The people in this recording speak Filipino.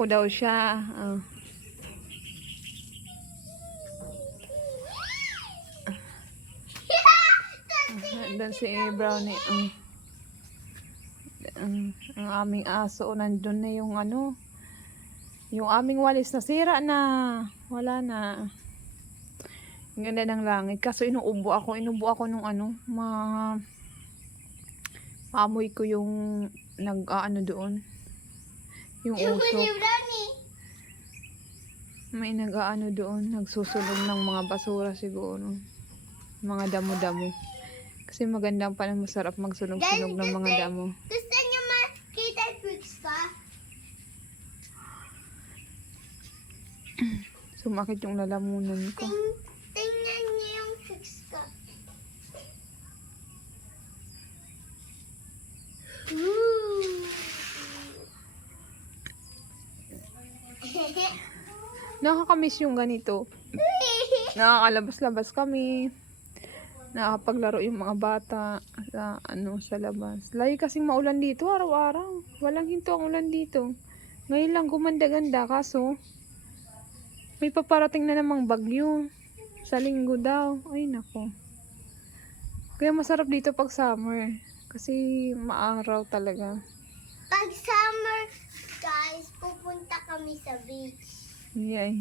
ko daw siya. Doon si Brownie. Ang aming aso. Nandun na yung ano. Yung aming walis nasira na. Wala na. Ang ganda ng langit. Kaso inuubo ako. Inubo ako nung ano. Maamoy ko yung nag-ano doon. Yung usok. May nag-ano doon. Nagsusulong ng mga basura siguro. Mga damo-damo. Kasi magandang pa, masarap magsunog-sunog ng mga damo. Gusto niyo makita yung tricks ka? Sumakit yung lalamunan ko. Tingnan niyo yung tricks ka. Nakakamiss yung ganito. Nakakalabas-labas kami. Nakakapaglaro yung mga bata sa labas. Lagi kasing maulan dito araw-araw. Walang hinto ang ulan dito. Ngayon lang gumanda-ganda kaso may paparating na namang bagyo. Sa linggo daw. Ay nako. Kaya masarap dito pag summer. Kasi maaraw talaga. Pag summer, guys, pupunta kami sa beach. Yay.